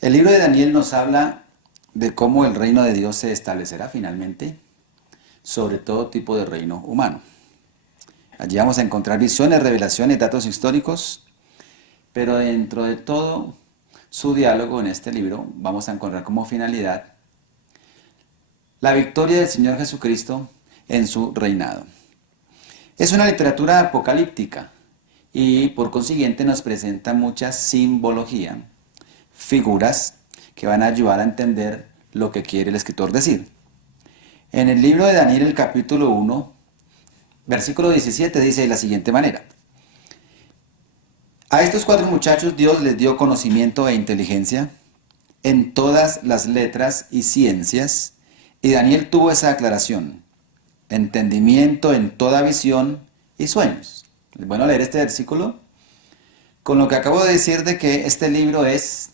El libro de Daniel nos habla de cómo el reino de Dios se establecerá finalmente sobre todo tipo de reino humano. Allí vamos a encontrar visiones, revelaciones, datos históricos, pero dentro de todo su diálogo en este libro vamos a encontrar como finalidad la victoria del Señor Jesucristo en su reinado. Es una literatura apocalíptica y por consiguiente nos presenta mucha simbología, figuras que van a ayudar a entender lo que quiere el escritor decir. En el libro de Daniel, el capítulo 1, versículo 17 dice de la siguiente manera: a estos 4 muchachos Dios les dio conocimiento e inteligencia en todas las letras y ciencias, y Daniel tuvo esa aclaración, entendimiento en toda visión y sueños. Es bueno leer este versículo con lo que acabo de decir de que este libro es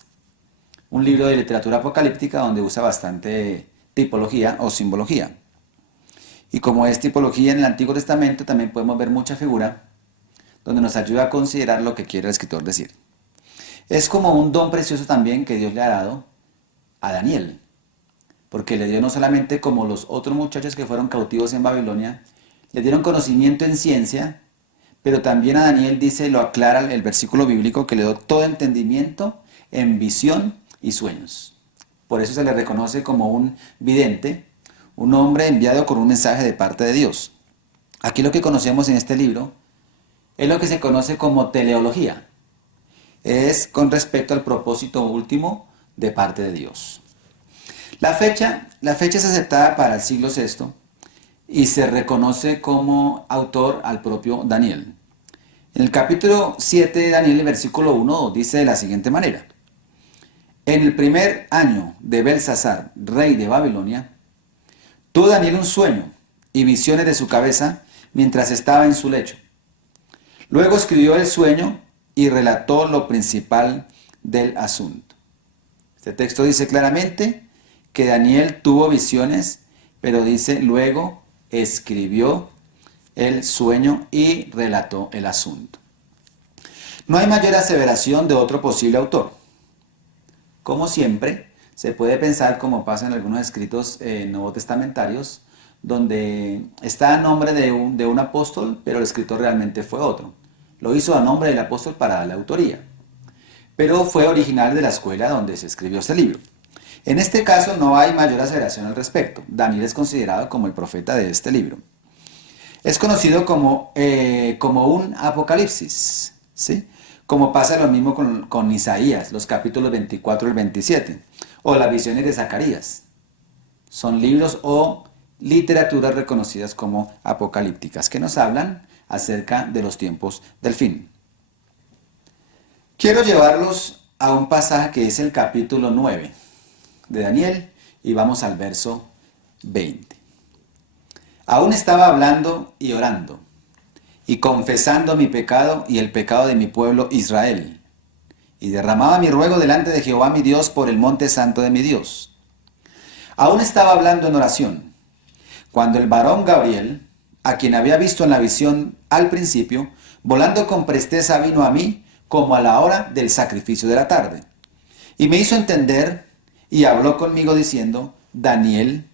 un libro de literatura apocalíptica donde usa bastante tipología o simbología. Y como es tipología en el Antiguo Testamento, también podemos ver mucha figura donde nos ayuda a considerar lo que quiere el escritor decir. Es como un don precioso también que Dios le ha dado a Daniel, porque le dio no solamente como los otros muchachos que fueron cautivos en Babilonia, le dieron conocimiento en ciencia, pero también a Daniel dice, lo aclara el versículo bíblico, que le dio todo entendimiento en visión y sueños. Por eso se le reconoce como un vidente, un hombre enviado con un mensaje de parte de Dios. Aquí lo que conocemos en este libro es lo que se conoce como teleología. Es con respecto al propósito último de parte de Dios. La fecha es aceptada para el siglo VI y se reconoce como autor al propio Daniel. En el capítulo 7 de Daniel, el versículo 1, dice de la siguiente manera: en el primer año de Belsasar, rey de Babilonia, tuvo Daniel un sueño y visiones de su cabeza mientras estaba en su lecho. Luego escribió el sueño y relató lo principal del asunto. Este texto dice claramente que Daniel tuvo visiones, pero dice luego escribió el sueño y relató el asunto. No hay mayor aseveración de otro posible autor. Como siempre, se puede pensar, como pasa en algunos escritos nuevo testamentarios, donde está a nombre de un apóstol, pero el escritor realmente fue otro. Lo hizo a nombre del apóstol para la autoría, pero fue original de la escuela donde se escribió este libro. En este caso no hay mayor aseveración al respecto. Daniel es considerado como el profeta de este libro. Es conocido como un apocalipsis, ¿sí? Como pasa lo mismo con Isaías, los capítulos 24 al 27, o las visiones de Zacarías. Son libros o literaturas reconocidas como apocalípticas, que nos hablan acerca de los tiempos del fin. Quiero llevarlos a un pasaje que es el capítulo 9 de Daniel, y vamos al verso 20. Aún estaba hablando y orando, y confesando mi pecado y el pecado de mi pueblo Israel, y derramaba mi ruego delante de Jehová mi Dios por el monte santo de mi Dios. Aún estaba hablando en oración, cuando el varón Gabriel, a quien había visto en la visión al principio, volando con presteza vino a mí como a la hora del sacrificio de la tarde, y me hizo entender y habló conmigo diciendo: Daniel,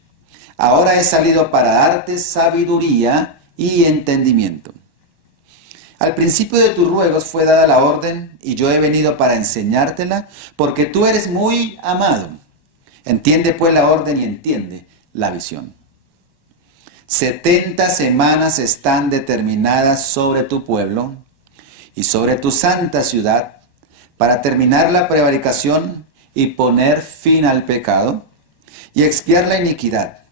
ahora he salido para darte sabiduría y entendimiento. Al principio de tus ruegos fue dada la orden, y yo he venido para enseñártela, porque tú eres muy amado. Entiende pues la orden y entiende la visión. 70 semanas están determinadas sobre tu pueblo y sobre tu santa ciudad, para terminar la prevaricación y poner fin al pecado, y expiar la iniquidad,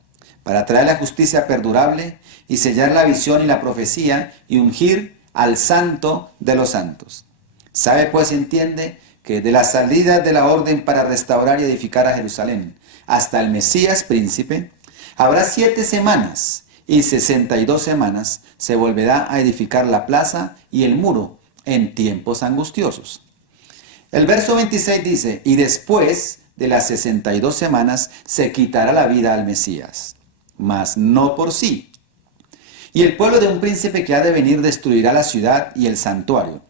para traer la justicia perdurable, y sellar la visión y la profecía, y ungir al santo de los santos. Sabe pues y entiende que de la salida de la orden para restaurar y edificar a Jerusalén hasta el Mesías príncipe, habrá 7 semanas, y 62 semanas se volverá a edificar la plaza y el muro en tiempos angustiosos. El verso 26 dice: y después de las 62 semanas se quitará la vida al Mesías, mas no por sí. Y el pueblo de un príncipe que ha de venir destruirá la ciudad y el santuario,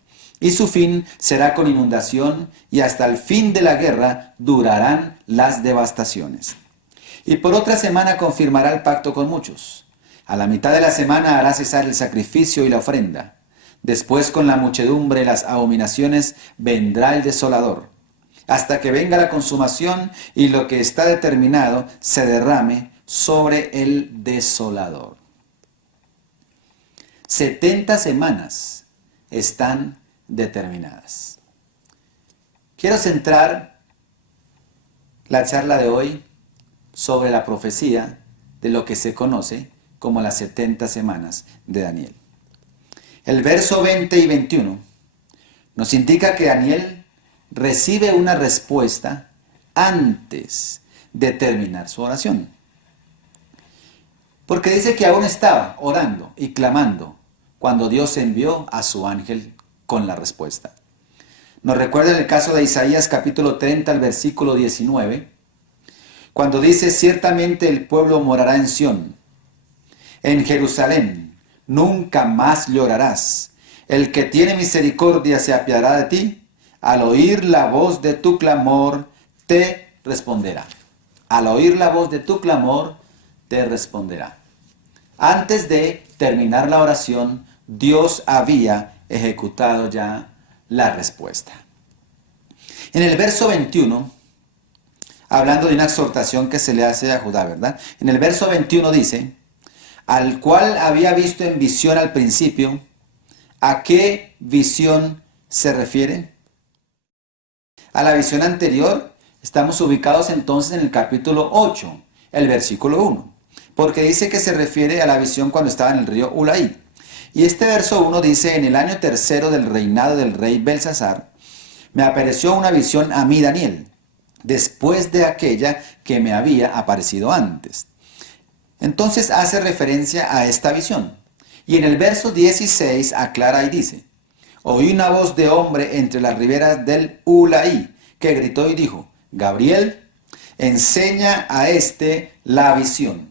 y su fin será con inundación, y hasta el fin de la guerra durarán las devastaciones. Y por otra semana confirmará el pacto con muchos. A la mitad de la semana hará cesar el sacrificio y la ofrenda. Después con la muchedumbre y las abominaciones vendrá el desolador, hasta que venga la consumación y lo que está determinado se derrame sobre el desolador. 70 semanas están determinadas. Quiero centrar la charla de hoy sobre la profecía de lo que se conoce como las 70 semanas de Daniel. El verso 20 y 21 nos indica que Daniel recibe una respuesta antes de terminar su oración. Porque dice que aún estaba orando y clamando cuando Dios envió a su ángel con la respuesta. Nos recuerda el caso de Isaías capítulo 30, al versículo 19, cuando dice: ciertamente el pueblo morará en Sión, en Jerusalén nunca más llorarás. El que tiene misericordia se apiadará de ti, al oír la voz de tu clamor te responderá. Al oír la voz de tu clamor te responderá. Antes de terminar la oración, Dios había ejecutado ya la respuesta. En el verso 21, hablando de una exhortación que se le hace a Judá, ¿verdad? En el verso 21 dice: al cual había visto en visión al principio. ¿A qué visión se refiere? A la visión anterior. Estamos ubicados entonces en el capítulo 8, el versículo 1, porque dice que se refiere a la visión cuando estaba en el río Ulaí. Y este verso 1 dice: en el año tercero del reinado del rey Belsasar, me apareció una visión a mí, Daniel, después de aquella que me había aparecido antes. Entonces hace referencia a esta visión. Y en el verso 16 aclara y dice: oí una voz de hombre entre las riberas del Ulaí, que gritó y dijo: Gabriel, enseña a este la visión.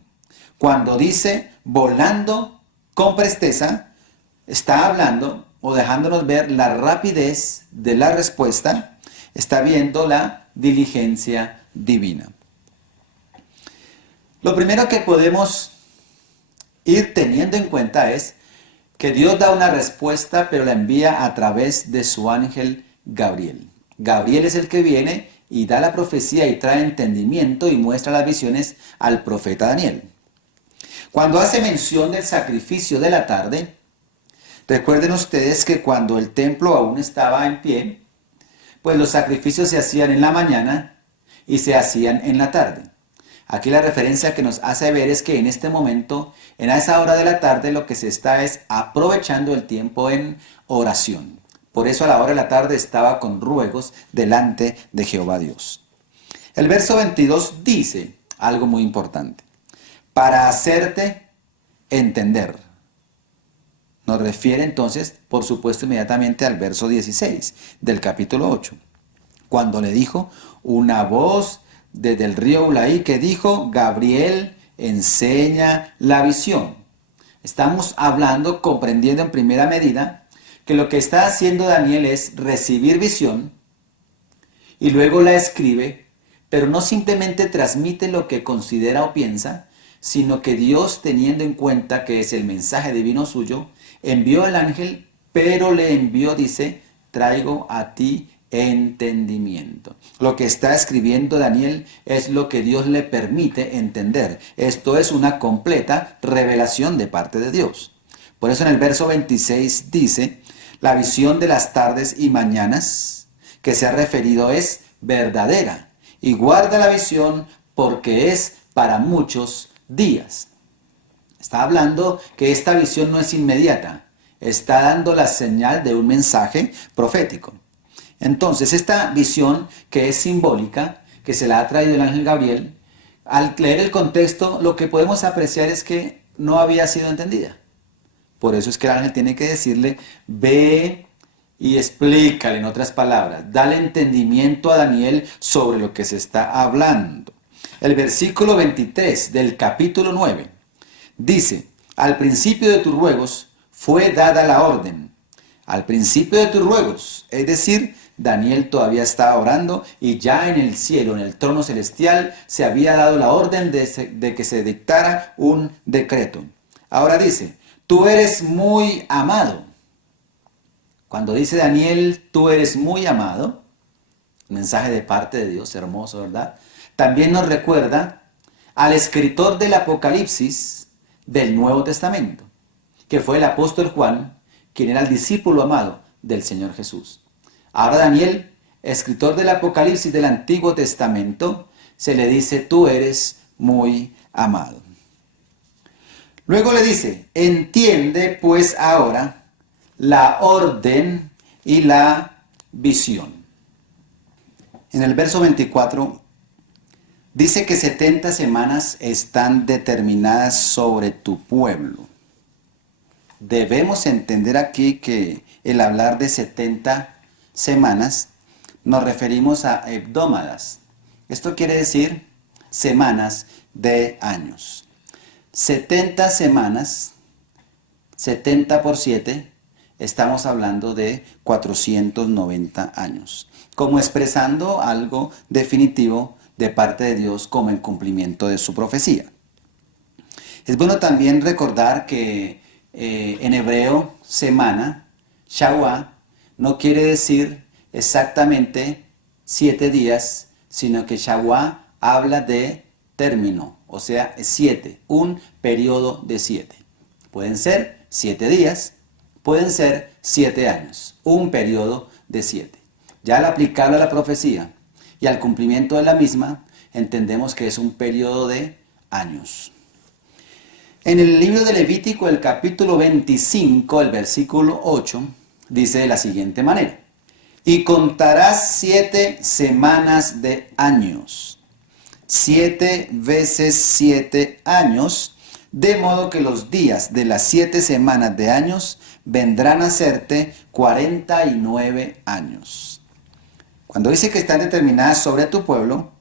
Cuando dice volando con presteza, está hablando o dejándonos ver la rapidez de la respuesta, está viendo la diligencia divina. Lo primero que podemos ir teniendo en cuenta es que Dios da una respuesta, pero la envía a través de su ángel Gabriel. Gabriel es el que viene y da la profecía y trae entendimiento y muestra las visiones al profeta Daniel. Cuando hace mención del sacrificio de la tarde, recuerden ustedes que cuando el templo aún estaba en pie, pues los sacrificios se hacían en la mañana y se hacían en la tarde. Aquí la referencia que nos hace ver es que en este momento, en esa hora de la tarde, lo que se está es aprovechando el tiempo en oración. Por eso a la hora de la tarde estaba con ruegos delante de Jehová Dios. El verso 22 dice algo muy importante: para hacerte entender. Nos refiere entonces, por supuesto, inmediatamente al verso 16 del capítulo 8, cuando le dijo una voz desde el río Ulaí que dijo: Gabriel, enseña la visión. Estamos hablando, comprendiendo en primera medida, que lo que está haciendo Daniel es recibir visión y luego la escribe, pero no simplemente transmite lo que considera o piensa, sino que Dios, teniendo en cuenta que es el mensaje divino suyo, envió al ángel, pero le envió, dice: traigo a ti entendimiento. Lo que está escribiendo Daniel es lo que Dios le permite entender. Esto es una completa revelación de parte de Dios. Por eso en el verso 26 dice: la visión de las tardes y mañanas que se ha referido es verdadera, y guarda la visión porque es para muchos días. Está hablando que esta visión no es inmediata, está dando la señal de un mensaje profético. Entonces, esta visión que es simbólica, que se la ha traído el ángel Gabriel, al leer el contexto, lo que podemos apreciar es que no había sido entendida. Por eso es que el ángel tiene que decirle: ve y explícale, en otras palabras, dale entendimiento a Daniel sobre lo que se está hablando. El versículo 23 del capítulo 9 dice: al principio de tus ruegos fue dada la orden. al principio de tus ruegos. Es decir, Daniel todavía estaba orando y ya en el cielo, en el trono celestial, se había dado la orden de que se dictara un decreto. Ahora dice, tú eres muy amado. Cuando dice Daniel, tú eres muy amado, mensaje de parte de Dios, hermoso, ¿verdad? También nos recuerda al escritor del Apocalipsis del Nuevo Testamento, que fue el apóstol Juan, quien era el discípulo amado del Señor Jesús. Ahora Daniel, escritor del Apocalipsis del Antiguo Testamento, se le dice, tú eres muy amado. Luego le dice, entiende pues ahora la orden y la visión. En el verso 24 dice que 70 semanas están determinadas sobre tu pueblo. Debemos entender aquí que el hablar de 70 semanas nos referimos a hebdómadas. Esto quiere decir semanas de años. 70 semanas, 70 por 7, estamos hablando de 490 años, como expresando algo definitivo de parte de Dios como el cumplimiento de su profecía. Es bueno también recordar que en hebreo, semana, shawá, no quiere decir exactamente 7 días, sino que shawá habla de término, o sea, 7, un periodo de 7. Pueden ser 7 días, pueden ser 7 años, un periodo de 7. Ya al aplicarlo a la profecía y al cumplimiento de la misma, entendemos que es un periodo de años. En el libro de Levítico, el capítulo 25, el versículo 8, dice de la siguiente manera: y contarás 7 semanas de años, 7 veces 7 años, de modo que los días de las 7 semanas de años vendrán a serte 49 años. Cuando dice que están determinadas sobre tu pueblo,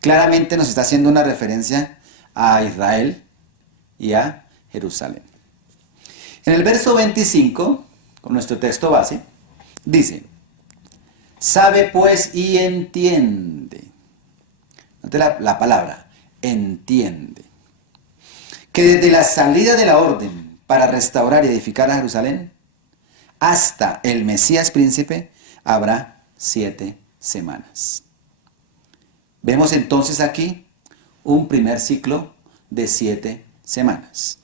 claramente nos está haciendo una referencia a Israel y a Jerusalén. En el verso 25, con nuestro texto base, dice, sabe pues y entiende. Note la palabra, entiende. Que desde la salida de la orden para restaurar y edificar a Jerusalén, hasta el Mesías príncipe, habrá 7 semanas. Vemos entonces aquí un primer ciclo de 7 semanas.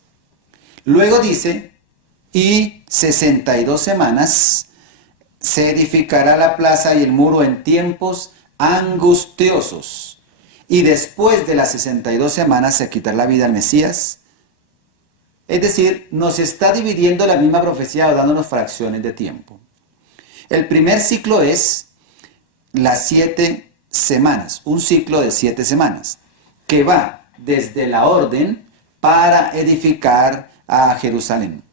Luego dice, y 62 semanas se edificará la plaza y el muro en tiempos angustiosos. Y después de las 62 semanas se quitará la vida al Mesías. Es decir, nos está dividiendo la misma profecía o dándonos fracciones de tiempo. El primer ciclo es las 7 semanas, un ciclo de 7 semanas, que va desde la orden para edificar a Jerusalén.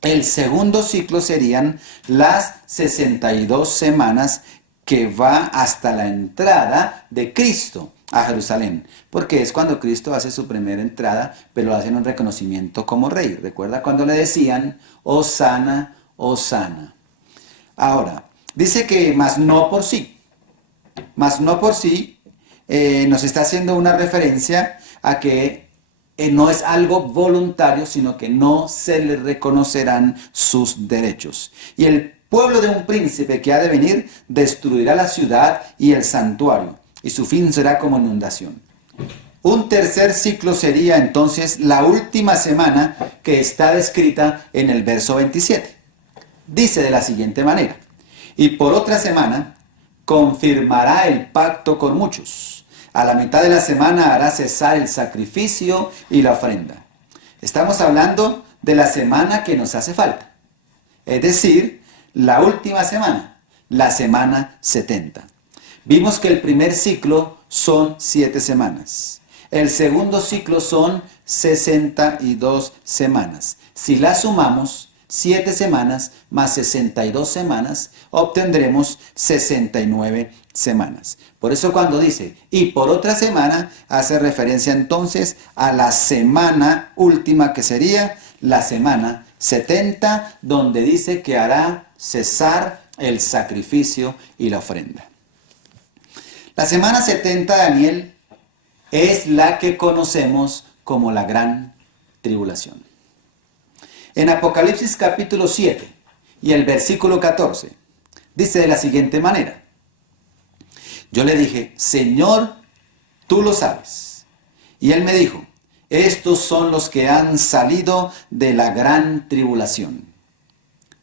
El segundo ciclo serían las 62 semanas que va hasta la entrada de Cristo a Jerusalén, porque es cuando Cristo hace su primera entrada, pero lo hace en un reconocimiento como rey. ¿Recuerda cuando le decían, Hosana, Hosana? Ahora, dice que más no por sí. Más no por sí nos está haciendo una referencia a que no es algo voluntario, sino que no se le reconocerán sus derechos. Y el pueblo de un príncipe que ha de venir destruirá la ciudad y el santuario, y su fin será como inundación. Un tercer ciclo sería entonces la última semana que está descrita en el verso 27. Dice de la siguiente manera, y por otra semana confirmará el pacto con muchos. A la mitad de la semana hará cesar el sacrificio y la ofrenda. Estamos hablando de la semana que nos hace falta. Es decir, la última semana, la semana 70. Vimos que el primer ciclo son 7 semanas. El segundo ciclo son 62 semanas. Si las sumamos, 7 semanas más 62 semanas, obtendremos 69 semanas. Por eso cuando dice, y por otra semana, hace referencia entonces a la semana última que sería la semana 70, donde dice que hará cesar el sacrificio y la ofrenda. La semana 70 de Daniel es la que conocemos como la gran tribulación. En Apocalipsis capítulo 7 y el versículo 14, dice de la siguiente manera: yo le dije, Señor, tú lo sabes. Y él me dijo, estos son los que han salido de la gran tribulación.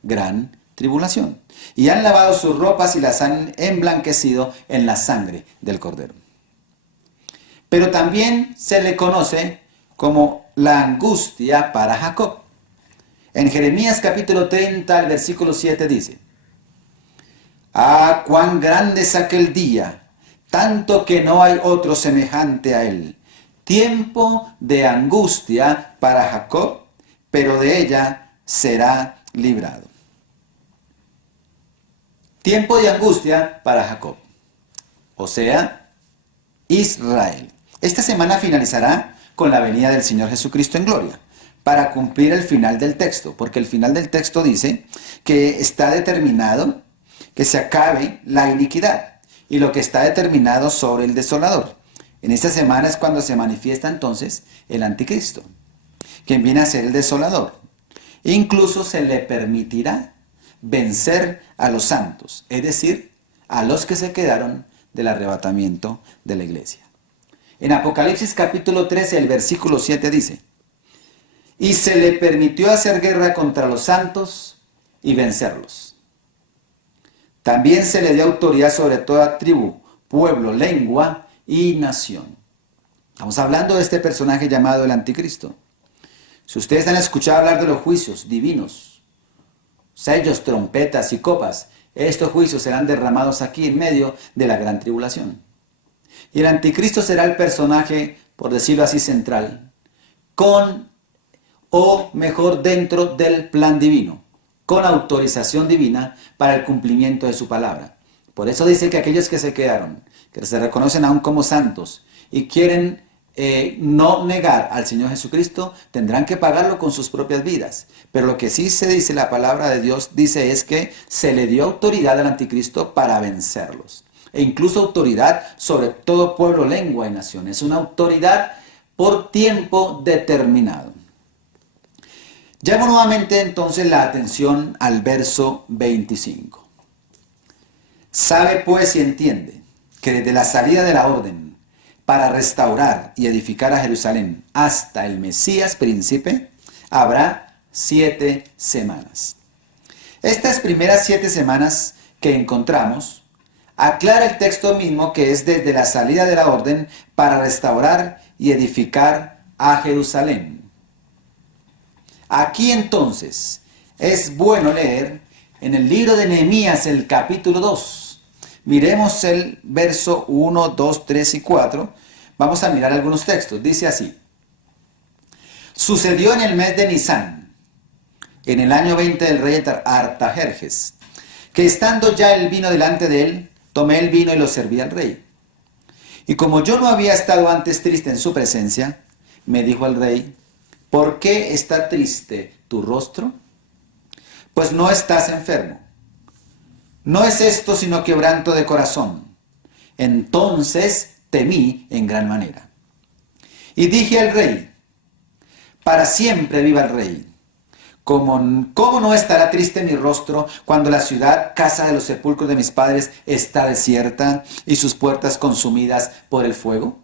Gran tribulación. Y han lavado sus ropas y las han emblanquecido en la sangre del Cordero. Pero también se le conoce como la angustia para Jacob. En Jeremías capítulo 30, el versículo 7 dice, ah, cuán grande es aquel día, tanto que no hay otro semejante a él. Tiempo de angustia para Jacob, pero de ella será librado. Tiempo de angustia para Jacob, o sea, Israel. Esta semana finalizará con la venida del Señor Jesucristo en gloria, para cumplir el final del texto, porque el final del texto dice que está determinado que se acabe la iniquidad y lo que está determinado sobre el desolador. En esta semana es cuando se manifiesta entonces el anticristo, quien viene a ser el desolador. E incluso se le permitirá vencer a los santos, es decir, a los que se quedaron del arrebatamiento de la iglesia. En Apocalipsis capítulo 13, el versículo 7 dice, y se le permitió hacer guerra contra los santos y vencerlos. También se le dio autoridad sobre toda tribu, pueblo, lengua y nación. Estamos hablando de este personaje llamado el anticristo. Si ustedes han escuchado hablar de los juicios divinos, sellos, trompetas y copas, estos juicios serán derramados aquí en medio de la gran tribulación. Y el anticristo será el personaje, por decirlo así, central, o mejor dentro del plan divino, con autorización divina para el cumplimiento de su palabra. Por eso dice que aquellos que se quedaron, que se reconocen aún como santos y quieren no negar al Señor Jesucristo, tendrán que pagarlo con sus propias vidas. Pero lo que sí se dice, la palabra de Dios dice, es que se le dio autoridad al anticristo para vencerlos. E incluso autoridad sobre todo pueblo, lengua y nación. Es una autoridad por tiempo determinado. Llamo nuevamente entonces la atención al verso 25. Sabe pues y entiende que desde la salida de la orden para restaurar y edificar a Jerusalén hasta el Mesías príncipe, habrá 7 semanas. Estas primeras 7 semanas que encontramos, aclara el texto mismo que es desde la salida de la orden para restaurar y edificar a Jerusalén. Aquí entonces es bueno leer en el libro de Nehemías el capítulo 2. Miremos el verso 1, 2, 3 y 4. Vamos a mirar algunos textos. Dice así. Sucedió en el mes de Nisán, en el año 20 del rey Artajerjes, que estando ya el vino delante de él, tomé el vino y lo serví al rey. Y como yo no había estado antes triste en su presencia, me dijo el rey, ¿por qué está triste tu rostro? Pues no estás enfermo. No es esto sino quebranto de corazón. Entonces temí en gran manera. Y dije al rey, para siempre viva el rey. ¿Cómo no estará triste mi rostro cuando la ciudad, casa de los sepulcros de mis padres, está desierta y sus puertas consumidas por el fuego?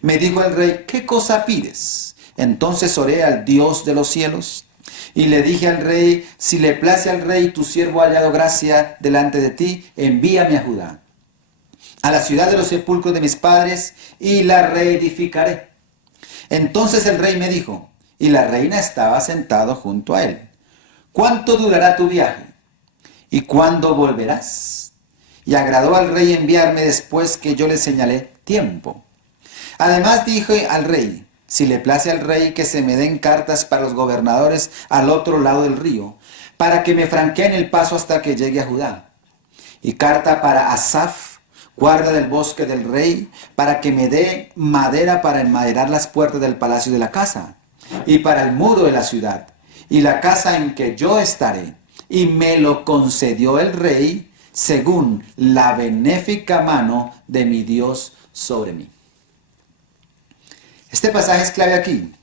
Me dijo el rey, ¿qué cosa pides? Entonces oré al Dios de los cielos y le dije al rey, si le place al rey, tu siervo ha hallado gracia delante de ti, envíame a Judá, a la ciudad de los sepulcros de mis padres, y la reedificaré. Entonces el rey me dijo, y la reina estaba sentado junto a él, ¿cuánto durará tu viaje? ¿Y cuándo volverás? Y agradó al rey enviarme después que yo le señalé tiempo. Además dije al rey, si le place al rey que se me den cartas para los gobernadores al otro lado del río, para que me franqueen el paso hasta que llegue a Judá. Y carta para Asaf, guarda del bosque del rey, para que me dé madera para enmaderar las puertas del palacio y de la casa, y para el muro de la ciudad, y la casa en que yo estaré, y me lo concedió el rey según la benéfica mano de mi Dios sobre mí. Este pasaje es clave aquí,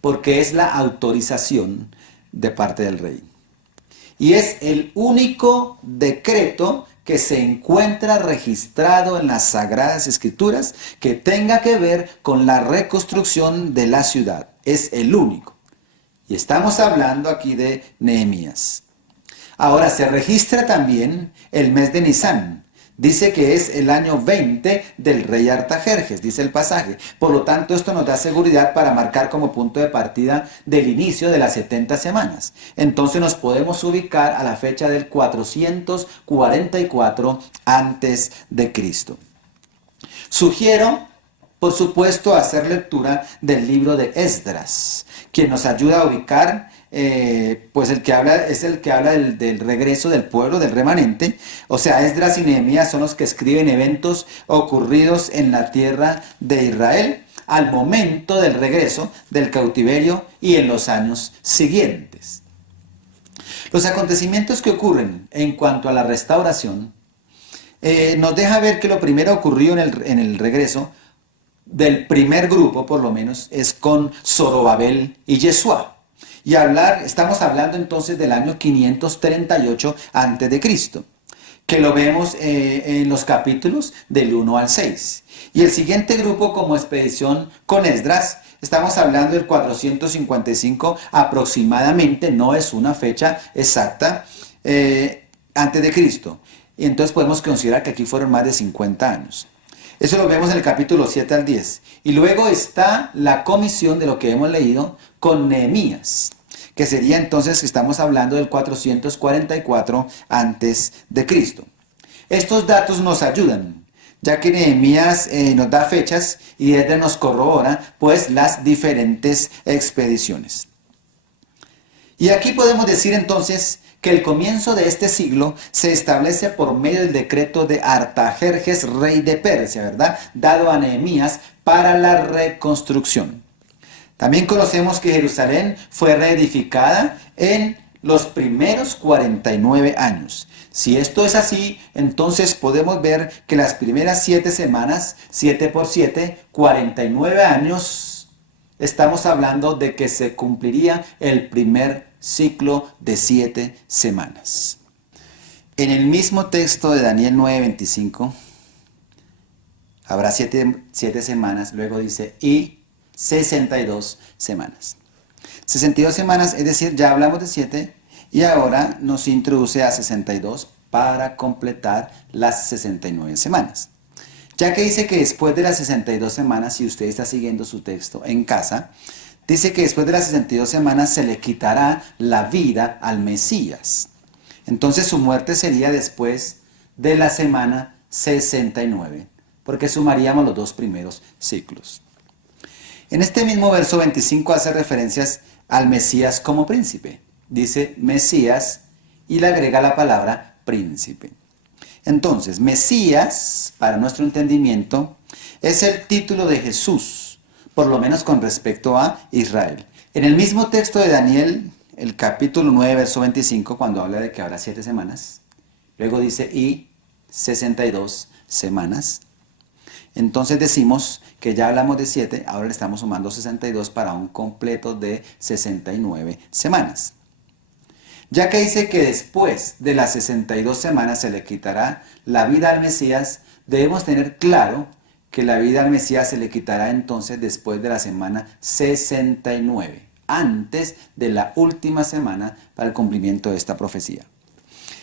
porque es la autorización de parte del rey. Y es el único decreto que se encuentra registrado en las Sagradas Escrituras que tenga que ver con la reconstrucción de la ciudad. Es el único. Y estamos hablando aquí de Nehemías. Ahora se registra también el mes de Nisán. Dice que es el año 20 del rey Artajerjes, dice el pasaje. Por lo tanto, esto nos da seguridad para marcar como punto de partida del inicio de las 70 semanas. Entonces nos podemos ubicar a la fecha del 444 antes de Cristo. Sugiero, por supuesto, hacer lectura del libro de Esdras, quien nos ayuda a ubicar pues el que habla del regreso del pueblo, del remanente. O sea, Esdras y Nehemías son los que escriben eventos ocurridos en la tierra de Israel al momento del regreso del cautiverio y en los años siguientes. Los acontecimientos que ocurren en cuanto a la restauración nos deja ver que lo primero ocurrido en el regreso del primer grupo, por lo menos, es con Zorobabel y Yeshua. Y estamos hablando entonces del año 538 a.C., que lo vemos en los capítulos del 1 al 6. Y el siguiente grupo como expedición con Esdras, estamos hablando del 455 aproximadamente, no es una fecha exacta, antes de Cristo. Y entonces podemos considerar que aquí fueron más de 50 años. Eso lo vemos en el capítulo 7 al 10. Y luego está la comisión de lo que hemos leído con Nehemías, que sería entonces, estamos hablando del 444 antes de Cristo. Estos datos nos ayudan, ya que Nehemías nos da fechas y Esdras nos corrobora pues las diferentes expediciones. Y aquí podemos decir entonces que el comienzo de este siglo se establece por medio del decreto de Artajerjes, rey de Persia, ¿verdad? Dado a Nehemías para la reconstrucción. También conocemos que Jerusalén fue reedificada en los primeros 49 años. Si esto es así, entonces podemos ver que las primeras 7 semanas, 7 por 7, 49 años, estamos hablando de que se cumpliría el primer ciclo de 7 semanas. En el mismo texto de Daniel 9:25, habrá 7 semanas, luego dice, y 62 semanas. 62 semanas, es decir, ya hablamos de 7 y ahora nos introduce a 62 para completar las 69 semanas. Ya que dice que después de las 62 semanas, si usted está siguiendo su texto en casa, dice que después de las 62 semanas se le quitará la vida al Mesías. Entonces su muerte sería después de la semana 69, porque sumaríamos los 2 primeros ciclos. En este mismo verso 25 hace referencias al Mesías como príncipe. Dice Mesías y le agrega la palabra príncipe. Entonces, Mesías, para nuestro entendimiento, es el título de Jesús, por lo menos con respecto a Israel. En el mismo texto de Daniel, el capítulo 9, verso 25, cuando habla de que habrá 7 semanas, luego dice y 62 semanas. Entonces decimos que ya hablamos de 7, ahora le estamos sumando 62 para un completo de 69 semanas. Ya que dice que después de las 62 semanas se le quitará la vida al Mesías, debemos tener claro que la vida al Mesías se le quitará entonces después de la semana 69, antes de la última semana para el cumplimiento de esta profecía.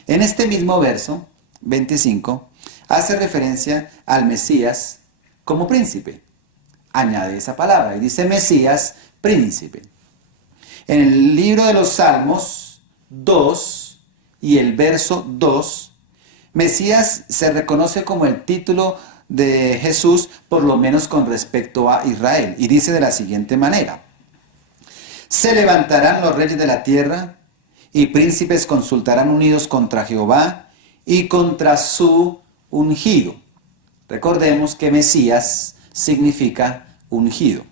En este mismo verso 25 hace referencia al Mesías como príncipe. Añade esa palabra y dice Mesías, príncipe. En el libro de los Salmos 2 y el verso 2, Mesías se reconoce como el título de Jesús, por lo menos con respecto a Israel. Y dice de la siguiente manera: se levantarán los reyes de la tierra y príncipes consultarán unidos contra Jehová y contra su ungido. Recordemos que Mesías significa ungido.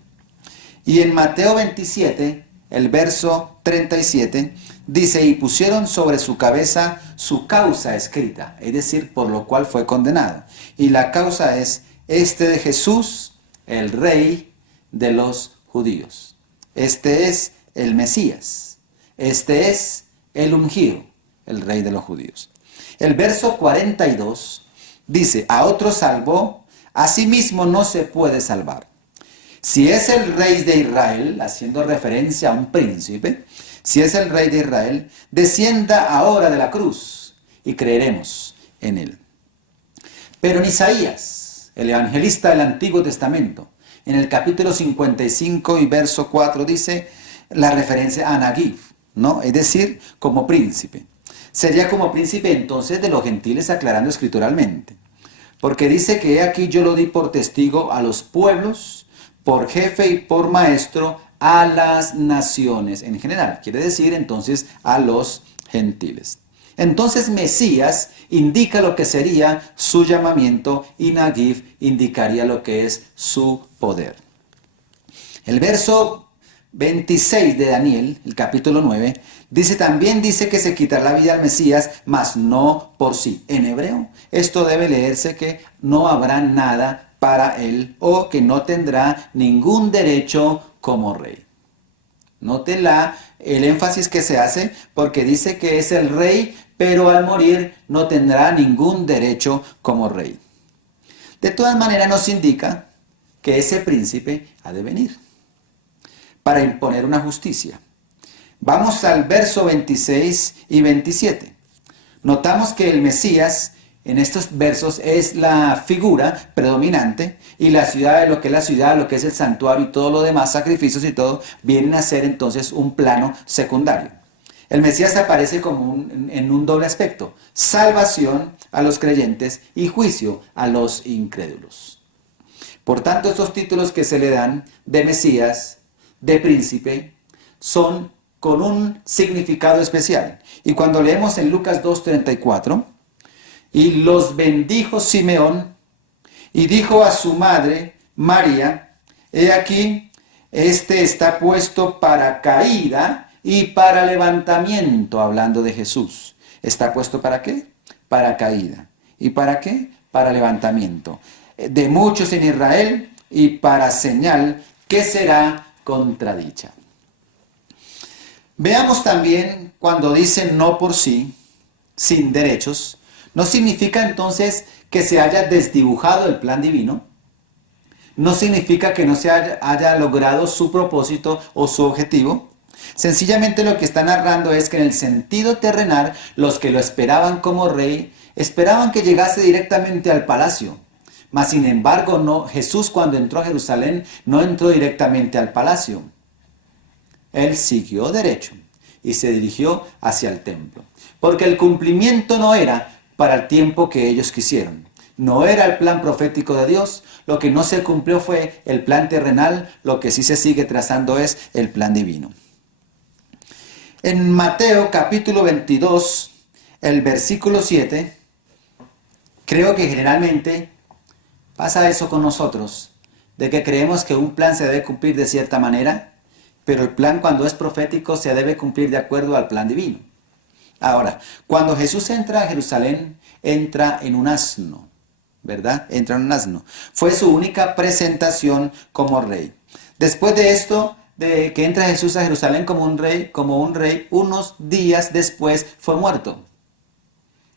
Y en Mateo 27, el verso 37, dice, y pusieron sobre su cabeza su causa escrita, es decir, por lo cual fue condenado. Y la causa es, este de Jesús, el Rey de los judíos. Este es el Mesías. Este es el ungido, el Rey de los judíos. El verso 42 dice, a otro salvó, a sí mismo no se puede salvar. Si es el Rey de Israel, haciendo referencia a un príncipe, si es el Rey de Israel, descienda ahora de la cruz y creeremos en él. Pero en Isaías, el evangelista del Antiguo Testamento, en el capítulo 55 y verso 4 dice la referencia a Nagib, ¿no? Es decir, como príncipe. Sería como príncipe entonces de los gentiles, aclarando escrituralmente. Porque dice que he aquí yo lo di por testigo a los pueblos, por jefe y por maestro a las naciones en general. Quiere decir entonces a los gentiles. Entonces Mesías indica lo que sería su llamamiento y Nagib indicaría lo que es su poder. El verso 26 de Daniel, el capítulo 9, también dice que se quitará la vida al Mesías, mas no por sí. En hebreo, esto debe leerse que no habrá nada para él o que no tendrá ningún derecho como rey. Note el énfasis que se hace porque dice que es el rey, pero al morir no tendrá ningún derecho como rey. De todas maneras nos indica que ese príncipe ha de venir para imponer una justicia. Vamos al verso 26 y 27. Notamos que el Mesías en estos versos es la figura predominante y la ciudad, lo que es la ciudad, lo que es el santuario y todo lo demás, sacrificios y todo, vienen a ser entonces un plano secundario. El Mesías aparece como en un doble aspecto, salvación a los creyentes y juicio a los incrédulos. Por tanto, estos títulos que se le dan de Mesías, de príncipe, son con un significado especial. Y cuando leemos en Lucas 2:34, y los bendijo Simeón, y dijo a su madre, María, he aquí, este está puesto para caída y para levantamiento, hablando de Jesús. ¿Está puesto para qué? Para caída. ¿Y para qué? Para levantamiento. De muchos en Israel y para señal que será contradicha. Veamos también cuando dice no por sí, sin derechos, no significa entonces que se haya desdibujado el plan divino, no significa que no se haya logrado su propósito o su objetivo. Sencillamente lo que está narrando es que en el sentido terrenal, los que lo esperaban como rey, esperaban que llegase directamente al palacio. Mas sin embargo, no, Jesús cuando entró a Jerusalén no entró directamente al palacio. Él siguió derecho y se dirigió hacia el templo. Porque el cumplimiento no era para el tiempo que ellos quisieron. No era el plan profético de Dios. Lo que no se cumplió fue el plan terrenal. Lo que sí se sigue trazando es el plan divino. En Mateo capítulo 22, el versículo 7, creo que generalmente pasa eso con nosotros, de que creemos que un plan se debe cumplir de cierta manera, pero el plan cuando es profético se debe cumplir de acuerdo al plan divino. Ahora, cuando Jesús entra a Jerusalén, entra en un asno, ¿verdad? Entra en un asno. Fue su única presentación como rey. Después de esto, de que entra Jesús a Jerusalén como un rey, unos días después fue muerto.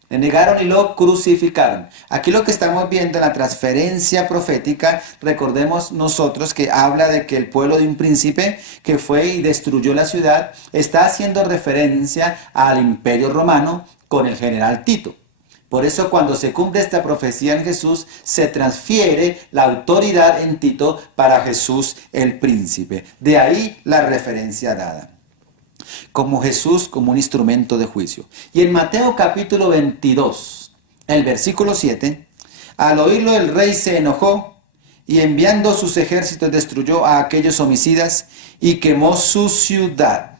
Le negaron y lo crucificaron. Aquí lo que estamos viendo en la transferencia profética, recordemos nosotros que habla de que el pueblo de un príncipe que fue y destruyó la ciudad, está haciendo referencia al imperio romano con el general Tito. Por eso cuando se cumple esta profecía en Jesús, se transfiere la autoridad en Tito para Jesús el príncipe. De ahí la referencia dada. Como Jesús como un instrumento de juicio. Y en Mateo capítulo 22, el versículo 7, al oírlo el rey se enojó y enviando sus ejércitos destruyó a aquellos homicidas y quemó su ciudad.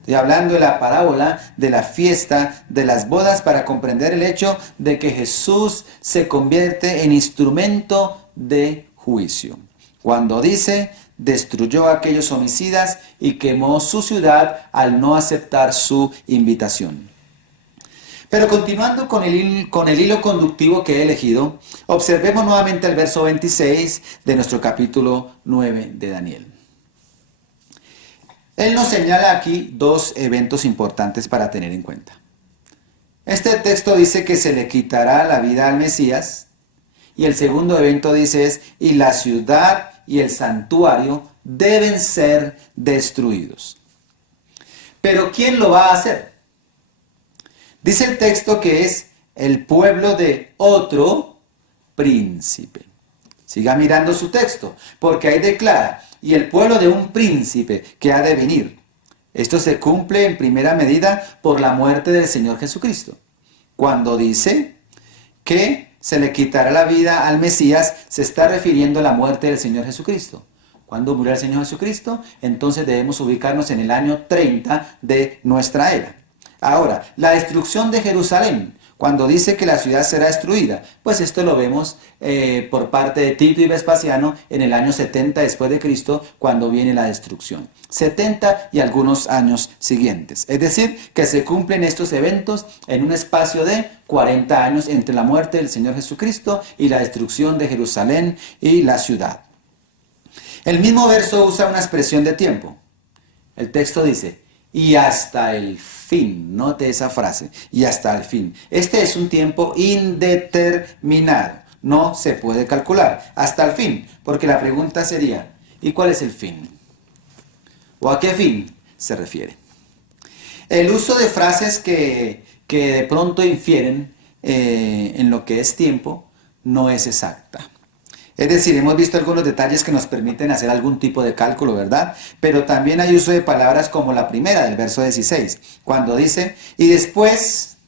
Estoy hablando de la parábola de la fiesta de las bodas para comprender el hecho de que Jesús se convierte en instrumento de juicio. Cuando dice, destruyó a aquellos homicidas y quemó su ciudad al no aceptar su invitación. Pero continuando con el hilo conductivo que he elegido, observemos nuevamente el verso 26 de nuestro capítulo 9 de Daniel. Él nos señala aquí dos eventos importantes para tener en cuenta. Este texto dice que se le quitará la vida al Mesías, y el segundo evento dice es, y la ciudad y el santuario deben ser destruidos. Pero ¿quién lo va a hacer? Dice el texto que es el pueblo de otro príncipe. Siga mirando su texto, porque ahí declara, y el pueblo de un príncipe que ha de venir. Esto se cumple en primera medida por la muerte del Señor Jesucristo. Cuando dice que se le quitará la vida al Mesías, se está refiriendo a la muerte del Señor Jesucristo. Cuando murió el Señor Jesucristo, entonces debemos ubicarnos en el año 30 de nuestra era. Ahora, la destrucción de Jerusalén, cuando dice que la ciudad será destruida, pues esto lo vemos por parte de Tito y Vespasiano en el año 70 después de Cristo, cuando viene la destrucción. 70 y algunos años siguientes. Es decir, que se cumplen estos eventos en un espacio de 40 años entre la muerte del Señor Jesucristo y la destrucción de Jerusalén y la ciudad. El mismo verso usa una expresión de tiempo. El texto dice, y hasta el fin, note esa frase, y hasta el fin. Este es un tiempo indeterminado, no se puede calcular, hasta el fin, porque la pregunta sería, ¿y cuál es el fin? ¿O a qué fin se refiere? El uso de frases que de pronto infieren en lo que es tiempo no es exacta. Es decir, hemos visto algunos detalles que nos permiten hacer algún tipo de cálculo, ¿verdad? Pero también hay uso de palabras como la primera del verso 16, cuando dice, y después.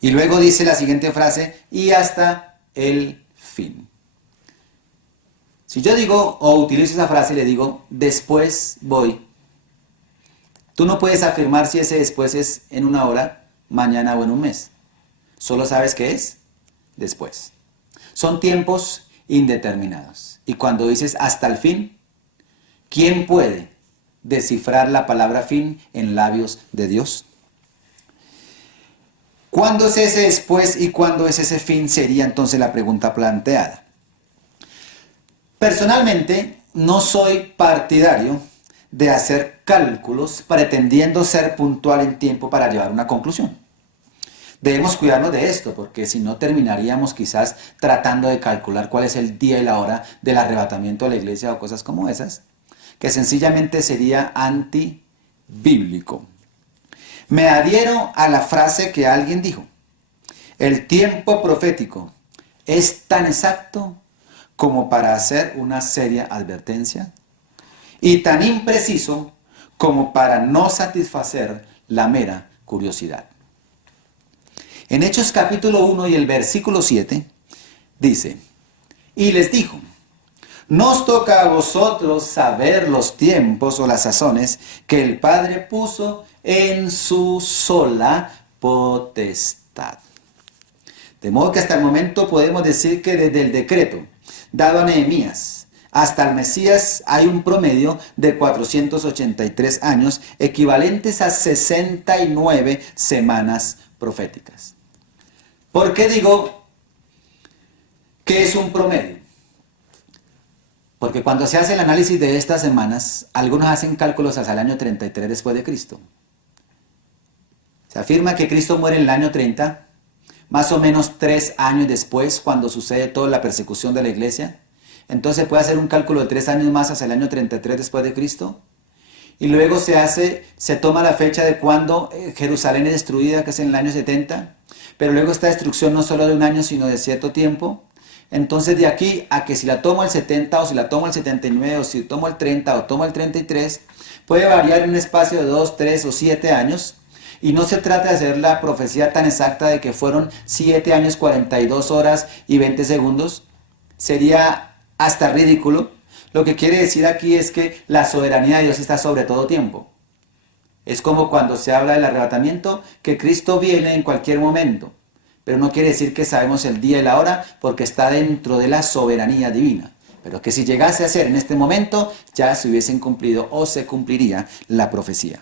Y luego dice la siguiente frase, y hasta el fin. Si yo digo o utilizo esa frase y le digo, después voy, tú no puedes afirmar si ese después es en una hora, mañana o en un mes. Solo sabes qué es después. Son tiempos indeterminados. Y cuando dices hasta el fin, ¿quién puede descifrar la palabra fin en labios de Dios? ¿Cuándo es ese después y cuándo es ese fin? Sería entonces la pregunta planteada. Personalmente, no soy partidario de hacer cálculos pretendiendo ser puntual en tiempo para llevar una conclusión. Debemos cuidarnos de esto, porque si no terminaríamos quizás tratando de calcular cuál es el día y la hora del arrebatamiento de la iglesia o cosas como esas, que sencillamente sería antibíblico. Me adhiero a la frase que alguien dijo, el tiempo profético es tan exacto como para hacer una seria advertencia y tan impreciso como para no satisfacer la mera curiosidad. En Hechos capítulo 1 y el versículo 7 dice, y les dijo, no os toca a vosotros saber los tiempos o las sazones que el Padre puso en su sola potestad. De modo que hasta el momento podemos decir que desde el decreto dado a Nehemías hasta el Mesías hay un promedio de 483 años, equivalentes a 69 semanas proféticas. ¿Por qué digo que es un promedio? Porque cuando se hace el análisis de estas semanas, algunos hacen cálculos hasta el año 33 después de Cristo. Se afirma que Cristo muere en el año 30, más o menos 3 años después, cuando sucede toda la persecución de la iglesia. Entonces puede hacer un cálculo de 3 años más hasta el año 33 después de Cristo. Y luego se toma la fecha de cuando Jerusalén es destruida, que es en el año 70. Pero luego esta destrucción no solo de un año, sino de cierto tiempo. Entonces de aquí a que si la tomo el 70 o si la tomo el 79 o si tomo el 30 o tomo el 33, puede variar en un espacio de 2, 3 o 7 años. Y no se trata de hacer la profecía tan exacta de que fueron 7 años, 42 horas y 20 segundos. Sería hasta ridículo. Lo que quiere decir aquí es que la soberanía de Dios está sobre todo tiempo. Es como cuando se habla del arrebatamiento, que Cristo viene en cualquier momento. pero no quiere decir que sabemos el día y la hora porque está dentro de la soberanía divina. Pero que si llegase a ser en este momento, ya se hubiesen cumplido o se cumpliría la profecía.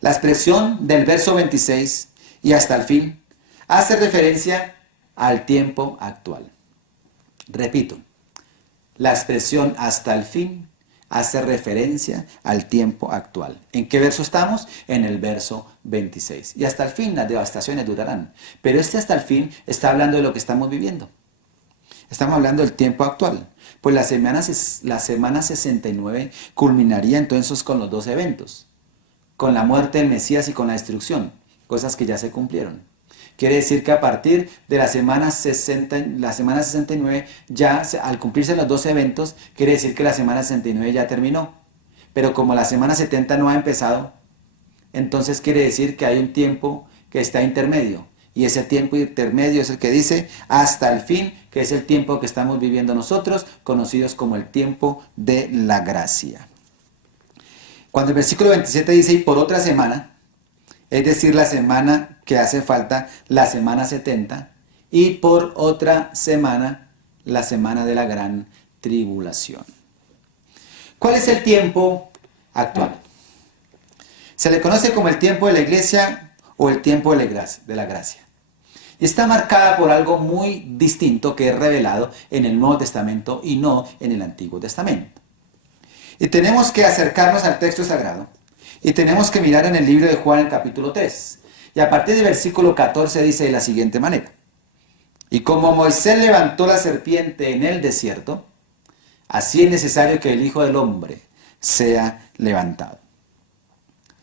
La expresión del verso 26 y hasta el fin hace referencia al tiempo actual. Repito, la expresión hasta el fin hace referencia al tiempo actual. ¿En qué verso estamos? En el verso 26. Y hasta el fin las devastaciones durarán. Pero hasta el fin está hablando de lo que estamos viviendo. Estamos hablando del tiempo actual. Pues la semana 69 culminaría entonces con los dos eventos. Con la muerte del Mesías y con la destrucción. Cosas que ya se cumplieron. Quiere decir que a partir de la semana 69, ya al cumplirse los dos eventos, quiere decir que la semana 69 ya terminó. Pero como la semana 70 no ha empezado, entonces quiere decir que hay un tiempo que está intermedio. Y ese tiempo intermedio es el que dice hasta el fin, que es el tiempo que estamos viviendo nosotros, conocidos como el tiempo de la gracia. Cuando el versículo 27 dice, y por otra semana, es decir, la semana que hace falta, la semana 70, y por otra semana, la semana de la gran tribulación. ¿Cuál es el tiempo actual? Se le conoce como el tiempo de la iglesia o el tiempo de la gracia. Y está marcada por algo muy distinto que es revelado en el Nuevo Testamento y no en el Antiguo Testamento. Y tenemos que acercarnos al texto sagrado. Y tenemos que mirar en el libro de Juan, el capítulo 3. Y a partir del versículo 14 dice de la siguiente manera. Y como Moisés levantó la serpiente en el desierto, así es necesario que el Hijo del Hombre sea levantado.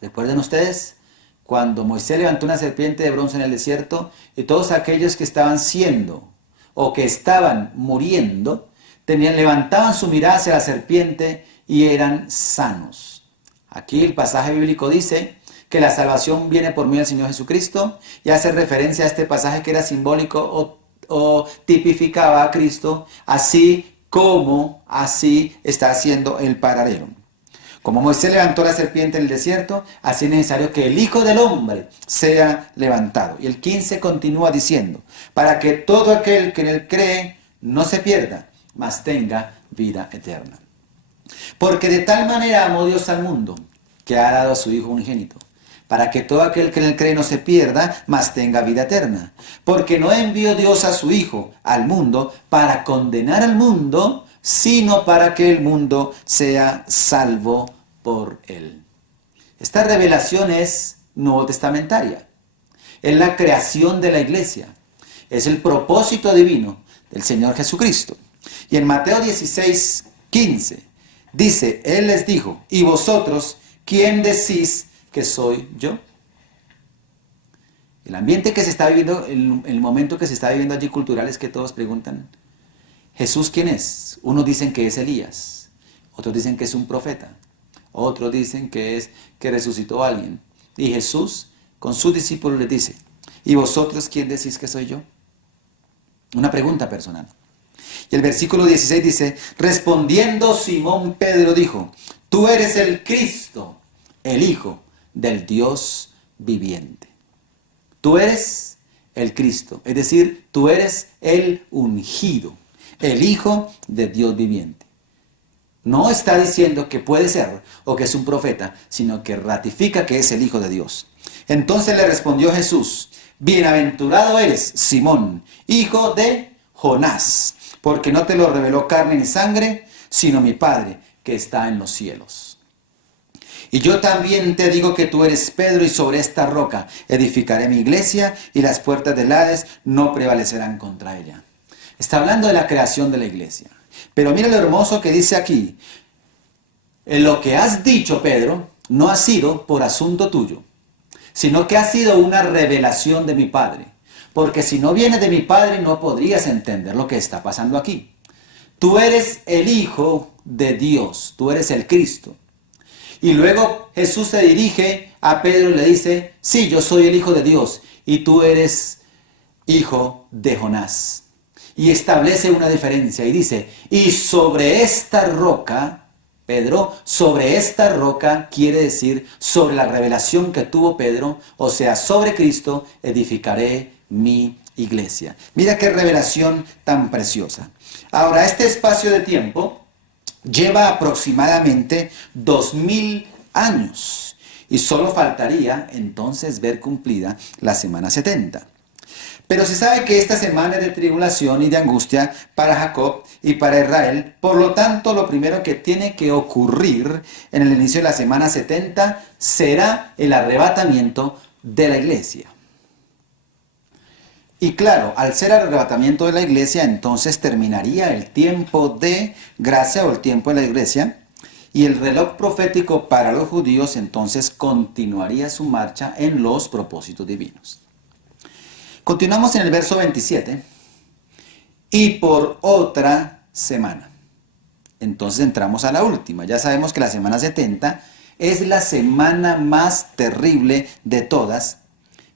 ¿Recuerden ustedes? Cuando Moisés levantó una serpiente de bronce en el desierto, y todos aquellos que estaban siendo o que estaban muriendo, levantaban su mirada hacia la serpiente y eran sanos. Aquí el pasaje bíblico dice que la salvación viene por medio del Señor Jesucristo y hace referencia a este pasaje que era simbólico o tipificaba a Cristo, así como así está haciendo el paralelo. Como Moisés levantó la serpiente en el desierto, así es necesario que el Hijo del Hombre sea levantado. Y el 15 continúa diciendo, para que todo aquel que en él cree no se pierda, mas tenga vida eterna. Porque de tal manera amó Dios al mundo, que ha dado a su Hijo unigénito, para que todo aquel que en él cree no se pierda, mas tenga vida eterna. Porque no envió Dios a su Hijo al mundo para condenar al mundo, sino para que el mundo sea salvo por él. Esta revelación es nuevo testamentaria. Es la creación de la iglesia. Es el propósito divino del Señor Jesucristo. Y en Mateo 16, 15, dice, Él les dijo, ¿y vosotros quién decís que soy yo? El ambiente que se está viviendo, el momento que se está viviendo allí cultural es que todos preguntan, ¿Jesús quién es? Unos dicen que es Elías, otros dicen que es un profeta, otros dicen que resucitó a alguien. Y Jesús con sus discípulos les dice, ¿y vosotros quién decís que soy yo? Una pregunta personal. Y el versículo 16 dice, respondiendo Simón Pedro dijo, tú eres el Cristo, el Hijo del Dios viviente. Tú eres el Cristo, es decir, tú eres el ungido, el Hijo de Dios viviente. No está diciendo que puede ser o que es un profeta, sino que ratifica que es el Hijo de Dios. Entonces le respondió Jesús, bienaventurado eres, Simón, hijo de Jonás, porque no te lo reveló carne ni sangre, sino mi Padre que está en los cielos. Y yo también te digo que tú eres Pedro, y sobre esta roca edificaré mi iglesia, y las puertas del Hades no prevalecerán contra ella. Está hablando de la creación de la iglesia. Pero mira lo hermoso que dice aquí. En lo que has dicho, Pedro, no ha sido por asunto tuyo, sino que ha sido una revelación de mi Padre. Porque si no viene de mi Padre, no podrías entender lo que está pasando aquí. Tú eres el Hijo de Dios, tú eres el Cristo. Y luego Jesús se dirige a Pedro y le dice, sí, yo soy el Hijo de Dios y tú eres hijo de Jonás. Y establece una diferencia y dice, y sobre esta roca, Pedro, sobre esta roca quiere decir sobre la revelación que tuvo Pedro, o sea, sobre Cristo edificaré mi iglesia. Mira qué revelación tan preciosa. Ahora, este espacio de tiempo lleva aproximadamente 2000 años y solo faltaría entonces ver cumplida la semana 70. Pero se sabe que esta semana es de tribulación y de angustia para Jacob y para Israel. Por lo tanto, lo primero que tiene que ocurrir en el inicio de la semana 70 será el arrebatamiento de la iglesia. Y claro, al ser el arrebatamiento de la iglesia, entonces terminaría el tiempo de gracia o el tiempo de la iglesia. Y el reloj profético para los judíos entonces continuaría su marcha en los propósitos divinos. Continuamos en el verso 27. Y por otra semana. Entonces entramos a la última. Ya sabemos que la semana 70 es la semana más terrible de todas.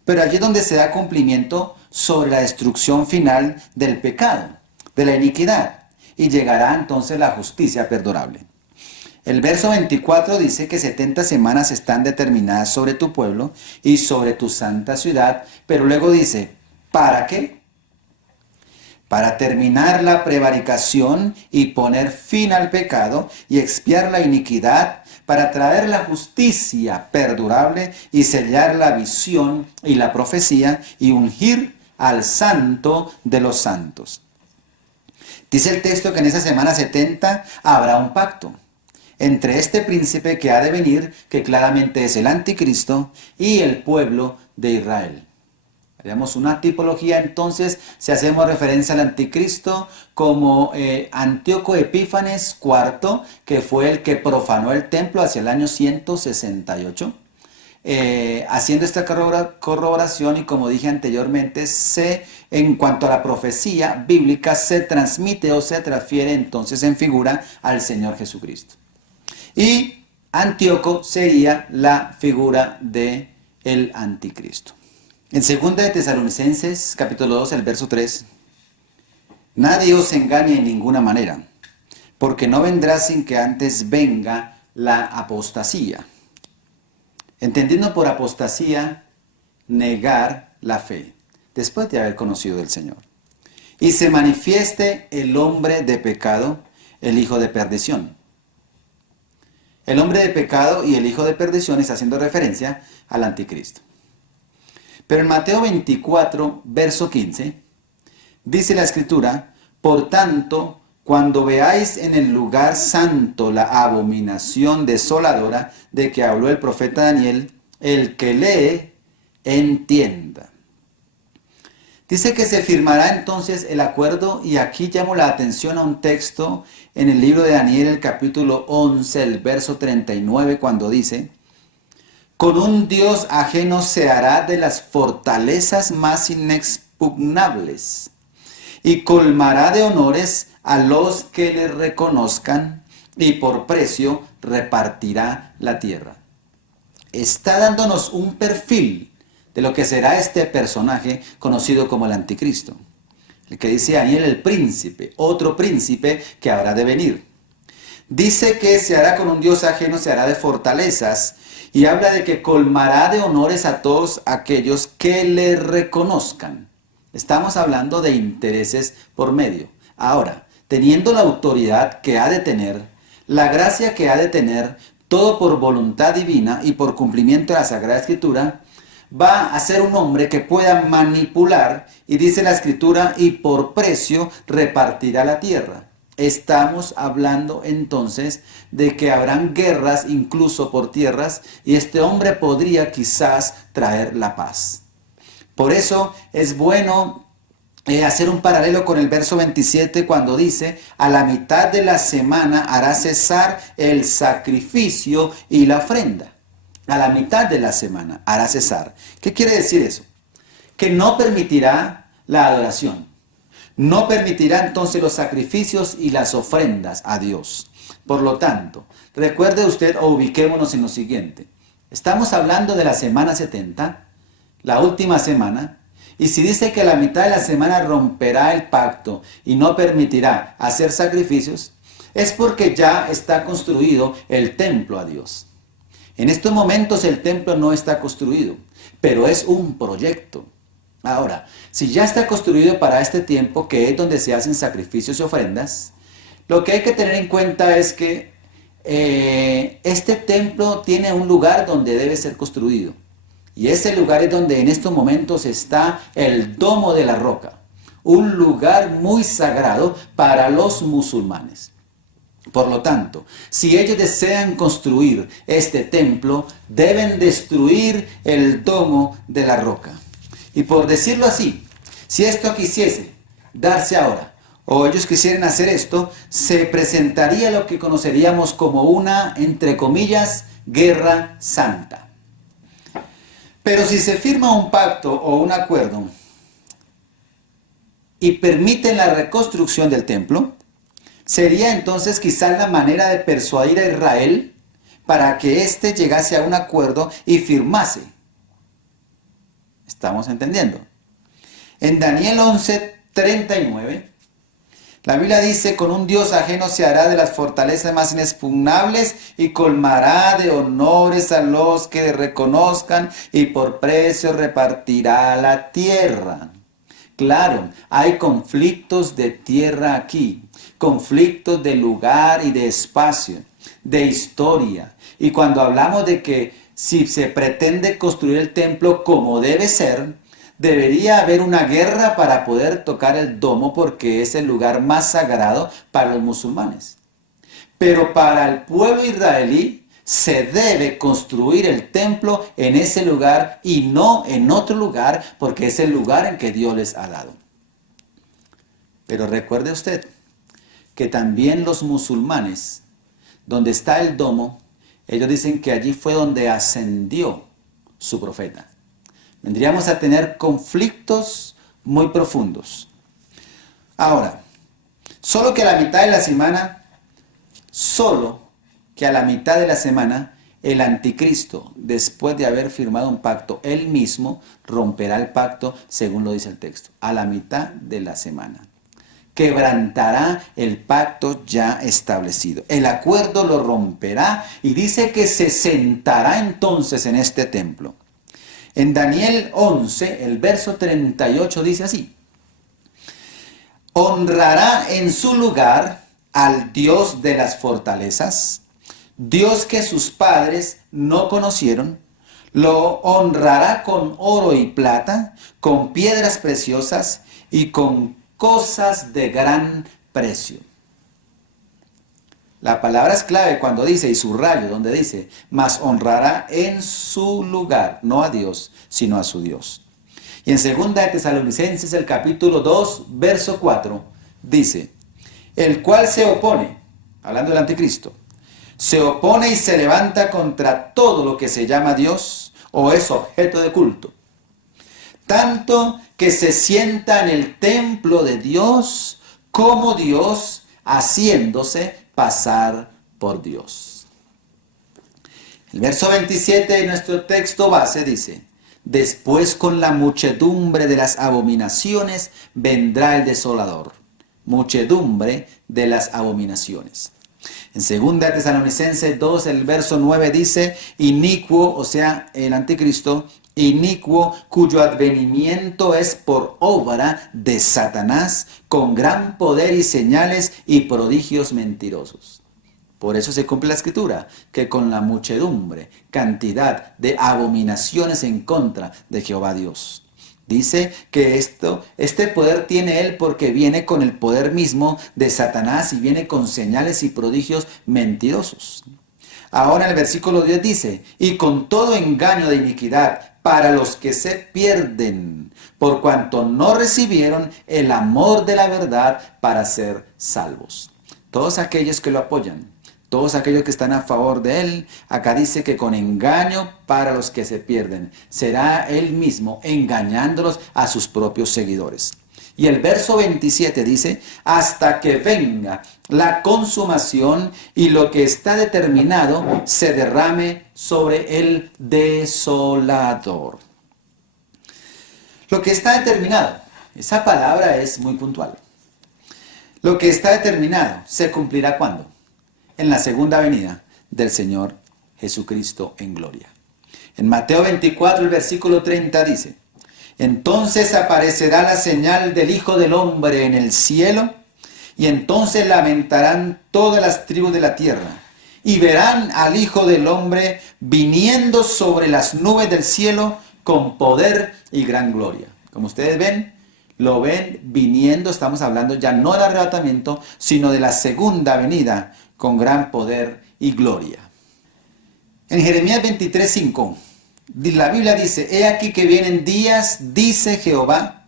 Pero allí es donde se da cumplimiento sobre la destrucción final del pecado, de la iniquidad. Y llegará entonces la justicia perdurable. El verso 24 dice que 70 semanas están determinadas sobre tu pueblo y sobre tu santa ciudad. Pero luego dice, ¿para qué? Para terminar la prevaricación y poner fin al pecado y expiar la iniquidad, para traer la justicia perdurable y sellar la visión y la profecía y ungir al santo de los santos. Dice el texto que en esa semana 70 habrá un pacto entre este príncipe que ha de venir, que claramente es el anticristo, y el pueblo de Israel. Haríamos una tipología entonces, si hacemos referencia al anticristo como Antíoco Epífanes IV, que fue el que profanó el templo hacia el año 168. Haciendo esta corroboración y como dije anteriormente, en cuanto a la profecía bíblica, se transmite o se transfiere entonces en figura al Señor Jesucristo. Y Antíoco sería la figura del anticristo. En 2 de Tesalonicenses, capítulo 2, el verso 3, nadie os engañe en ninguna manera, porque no vendrá sin que antes venga la apostasía. Entendiendo por apostasía, negar la fe, después de haber conocido del Señor. Y se manifieste el hombre de pecado, el hijo de perdición. El hombre de pecado y el hijo de perdición está haciendo referencia al anticristo. Pero en Mateo 24, verso 15, dice la Escritura, por tanto, cuando veáis en el lugar santo la abominación desoladora de que habló el profeta Daniel, el que lee, entienda. Dice que se firmará entonces el acuerdo, y aquí llamo la atención a un texto en el libro de Daniel, el capítulo 11, el verso 39, cuando dice, con un Dios ajeno se hará de las fortalezas más inexpugnables, y colmará de honores a los que le reconozcan, y por precio repartirá la tierra. Está dándonos un perfil de lo que será este personaje conocido como el anticristo. El que dice Daniel, el príncipe, otro príncipe que habrá de venir. Dice que se hará con un Dios ajeno, se hará de fortalezas, y habla de que colmará de honores a todos aquellos que le reconozcan. Estamos hablando de intereses por medio. Ahora, teniendo la autoridad que ha de tener, la gracia que ha de tener, todo por voluntad divina y por cumplimiento de la Sagrada Escritura, va a ser un hombre que pueda manipular, y dice la Escritura, y por precio repartirá la tierra. Estamos hablando entonces de que habrán guerras incluso por tierras, y este hombre podría quizás traer la paz. Por eso es bueno hacer un paralelo con el verso 27 cuando dice, a la mitad de la semana hará cesar el sacrificio y la ofrenda. A la mitad de la semana hará cesar. ¿Qué quiere decir eso? Que no permitirá la adoración. No permitirá entonces los sacrificios y las ofrendas a Dios. Por lo tanto, recuerde usted o ubiquémonos en lo siguiente. Estamos hablando de la semana 70, la última semana, y si dice que a la mitad de la semana romperá el pacto y no permitirá hacer sacrificios, es porque ya está construido el templo a Dios. En estos momentos el templo no está construido, pero es un proyecto. Ahora, si ya está construido para este tiempo, que es donde se hacen sacrificios y ofrendas, lo que hay que tener en cuenta es que este templo tiene un lugar donde debe ser construido. Y ese lugar es donde en estos momentos está el Domo de la Roca, un lugar muy sagrado para los musulmanes. Por lo tanto, si ellos desean construir este templo, deben destruir el Domo de la Roca. Y por decirlo así, si esto quisiese darse ahora, o ellos quisieran hacer esto, se presentaría lo que conoceríamos como una, entre comillas, guerra santa. Pero si se firma un pacto o un acuerdo y permiten la reconstrucción del templo, sería entonces quizás la manera de persuadir a Israel para que éste llegase a un acuerdo y firmase. ¿Estamos entendiendo? En Daniel 11:39, la Biblia dice: con un Dios ajeno se hará de las fortalezas más inexpugnables y colmará de honores a los que le reconozcan y por precio repartirá la tierra. Claro, hay conflictos de tierra aquí, conflictos de lugar y de espacio, de historia. Y cuando hablamos de que si se pretende construir el templo como debe ser, debería haber una guerra para poder tocar el domo porque es el lugar más sagrado para los musulmanes. Pero para el pueblo israelí se debe construir el templo en ese lugar y no en otro lugar porque es el lugar en que Dios les ha dado. Pero recuerde usted que también los musulmanes, donde está el domo, ellos dicen que allí fue donde ascendió su profeta. Vendríamos a tener conflictos muy profundos. Ahora, solo que a la mitad de la semana, el anticristo, después de haber firmado un pacto, él mismo romperá el pacto, según lo dice el texto, a la mitad de la semana. Quebrantará el pacto ya establecido. El acuerdo lo romperá y dice que se sentará entonces en este templo. En Daniel 11, el verso 38 dice así: honrará en su lugar al Dios de las fortalezas, Dios que sus padres no conocieron, lo honrará con oro y plata, con piedras preciosas y con cosas de gran precio. La palabra es clave cuando dice, y subrayo donde dice, mas honrará en su lugar, no a Dios, sino a su Dios. Y en 2 de Tesalonicenses, el capítulo 2, verso 4, dice, el cual se opone, hablando del anticristo, se opone y se levanta contra todo lo que se llama Dios o es objeto de culto, tanto que se sienta en el templo de Dios como Dios, haciéndose pasar por Dios. El verso 27 de nuestro texto base dice, después con la muchedumbre de las abominaciones vendrá el desolador. Muchedumbre de las abominaciones. En 2 Tesalonicenses 2, el verso 9 dice, inicuo, o sea, el anticristo, inicuo, cuyo advenimiento es por obra de Satanás, con gran poder y señales y prodigios mentirosos. Por eso se cumple la escritura, que con la muchedumbre, cantidad de abominaciones en contra de Jehová Dios. Dice que este poder tiene él porque viene con el poder mismo de Satanás y viene con señales y prodigios mentirosos. Ahora en el versículo 10 dice, y con todo engaño de iniquidad para los que se pierden, por cuanto no recibieron el amor de la verdad para ser salvos. Todos aquellos que lo apoyan, todos aquellos que están a favor de él, acá dice que con engaño para los que se pierden. Será él mismo engañándolos a sus propios seguidores. Y el verso 27 dice, hasta que venga la consumación y lo que está determinado se derrame sobre el desolador. Lo que está determinado, esa palabra es muy puntual. Lo que está determinado, ¿se cumplirá cuándo? En la segunda venida del Señor Jesucristo en gloria. En Mateo 24, el versículo 30 dice, Entonces aparecerá la señal del Hijo del Hombre en el cielo, y entonces lamentarán todas las tribus de la tierra, y verán al Hijo del Hombre viniendo sobre las nubes del cielo con poder y gran gloria. Como ustedes ven, lo ven viniendo, estamos hablando ya no del arrebatamiento, sino de la segunda venida con gran poder y gloria. En Jeremías 23:5, la Biblia dice: He aquí que vienen días, dice Jehová,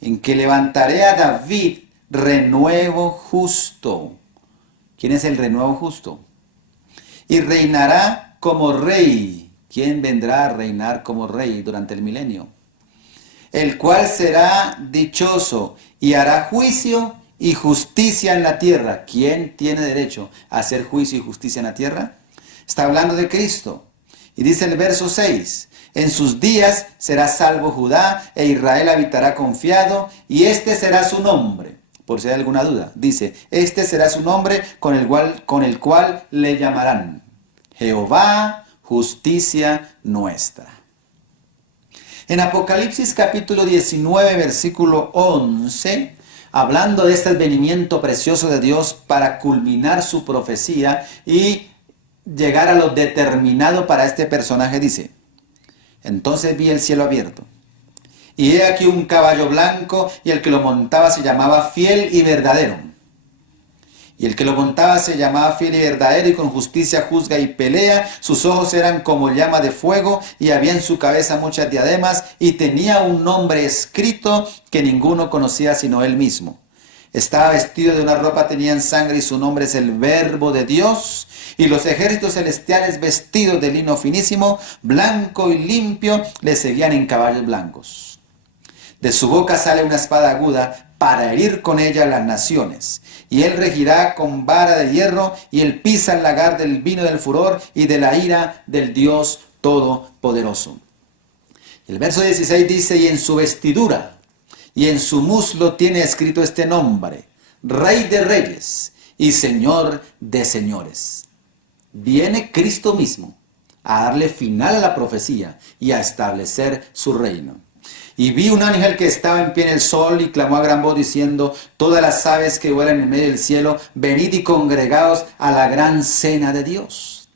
en que levantaré a David renuevo justo. ¿Quién es el renuevo justo? Y reinará como rey. ¿Quién vendrá a reinar como rey durante el milenio? El cual será dichoso y hará juicio y justicia en la tierra. ¿Quién tiene derecho a hacer juicio y justicia en la tierra? Está hablando de Cristo. Y dice el verso 6, en sus días será salvo Judá e Israel habitará confiado, y este será su nombre. Por si hay alguna duda, dice, este será su nombre con el cual le llamarán Jehová, justicia nuestra. En Apocalipsis capítulo 19, versículo 11, hablando de este advenimiento precioso de Dios para culminar su profecía y llegar a lo determinado para este personaje, dice, entonces vi el cielo abierto, y he aquí un caballo blanco, y el que lo montaba se llamaba Fiel y Verdadero. Y el que lo montaba se llamaba Fiel y Verdadero, y con justicia juzga y pelea. Sus ojos eran como llama de fuego, y había en su cabeza muchas diademas, y tenía un nombre escrito que ninguno conocía sino él mismo. Estaba vestido de una ropa tenía en sangre, y su nombre es el Verbo de Dios. Y los ejércitos celestiales, vestidos de lino finísimo, blanco y limpio, le seguían en caballos blancos. De su boca sale una espada aguda para herir con ella las naciones. Y él regirá con vara de hierro, y él pisa el lagar del vino del furor y de la ira del Dios Todopoderoso. El verso 16 dice, y en su vestidura y en su muslo tiene escrito este nombre, Rey de Reyes y Señor de Señores. Viene Cristo mismo a darle final a la profecía y a establecer su reino. Y vi un ángel que estaba en pie en el sol y clamó a gran voz diciendo, todas las aves que vuelan en medio del cielo, venid y congregaos a la gran cena de Dios,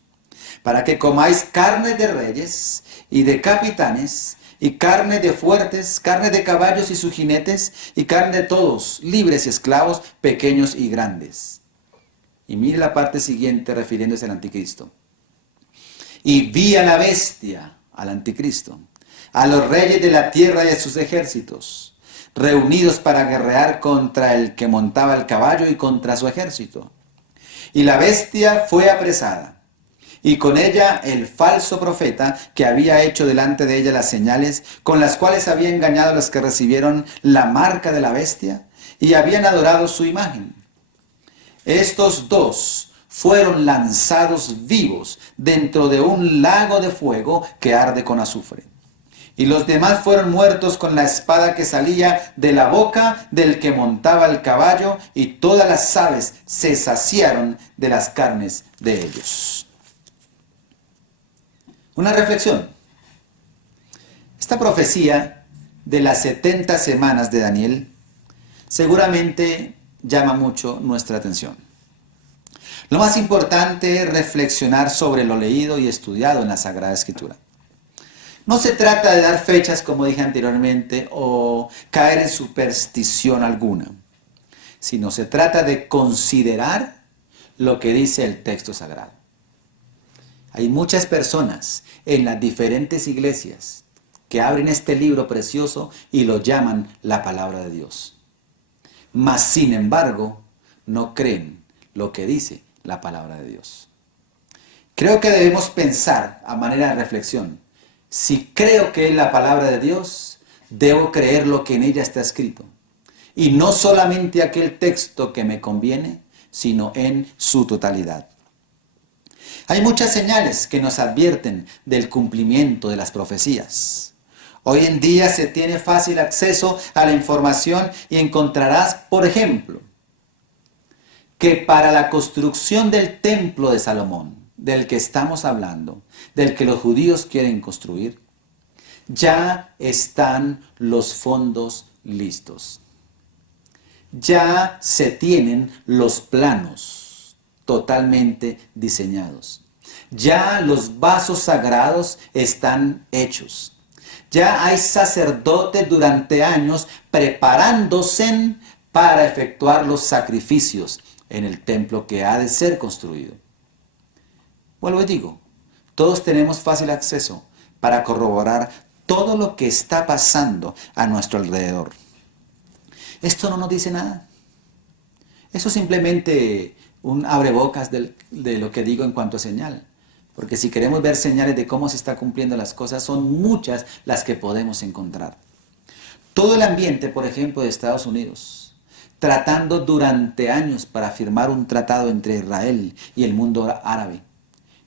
para que comáis carne de reyes y de capitanes, y carne de fuertes, carne de caballos y sus jinetes, y carne de todos, libres y esclavos, pequeños y grandes. Y mire la parte siguiente refiriéndose al anticristo. Y vi a la bestia, al anticristo, a los reyes de la tierra y a sus ejércitos, reunidos para guerrear contra el que montaba el caballo y contra su ejército. Y la bestia fue apresada, y con ella el falso profeta que había hecho delante de ella las señales con las cuales había engañado a los que recibieron la marca de la bestia y habían adorado su imagen. Estos dos fueron lanzados vivos dentro de un lago de fuego que arde con azufre. Y los demás fueron muertos con la espada que salía de la boca del que montaba el caballo, y todas las aves se saciaron de las carnes de ellos. Una reflexión. Esta profecía de las 70 semanas de Daniel seguramente llama mucho nuestra atención. Lo más importante es reflexionar sobre lo leído y estudiado en la Sagrada Escritura. No se trata de dar fechas, como dije anteriormente, o caer en superstición alguna, sino se trata de considerar lo que dice el texto sagrado. Hay muchas personas en las diferentes iglesias que abren este libro precioso y lo llaman la palabra de Dios. Mas, sin embargo, no creen lo que dice la palabra de Dios. Creo que debemos pensar a manera de reflexión. Si creo que es la palabra de Dios, debo creer lo que en ella está escrito. Y no solamente aquel texto que me conviene, sino en su totalidad. Hay muchas señales que nos advierten del cumplimiento de las profecías. Hoy en día se tiene fácil acceso a la información y encontrarás, por ejemplo, que para la construcción del templo de Salomón, del que estamos hablando, del que los judíos quieren construir, Ya están los fondos listos. Ya se tienen los planos totalmente diseñados. Ya los vasos sagrados están hechos. Ya hay sacerdotes durante años preparándose para efectuar los sacrificios en el templo que ha de ser construido. Vuelvo y digo, todos tenemos fácil acceso para corroborar todo lo que está pasando a nuestro alrededor. Esto no nos dice nada. Eso es simplemente un abrebocas de lo que digo en cuanto a señal. Porque si queremos ver señales de cómo se está cumpliendo las cosas, son muchas las que podemos encontrar. Todo el ambiente, por ejemplo, de Estados Unidos, tratando durante años para firmar un tratado entre Israel y el mundo árabe.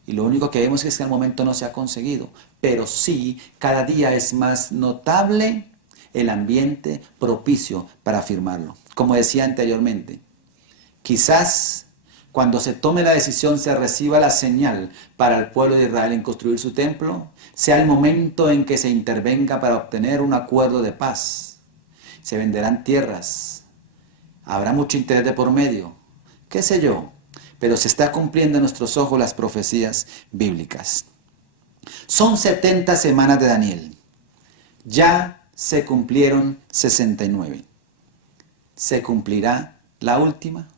Y lo único que vemos es que al momento no se ha conseguido, pero sí, cada día es más notable el ambiente propicio para firmarlo. Como decía anteriormente, quizás cuando se tome la decisión se reciba la señal para el pueblo de Israel en construir su templo, sea el momento en que se intervenga para obtener un acuerdo de paz. Se venderán tierras, habrá mucho interés de por medio, qué sé yo, pero se está cumpliendo en nuestros ojos las profecías bíblicas. Son 70 semanas de Daniel. Ya se cumplieron 69. ¿Se cumplirá la última?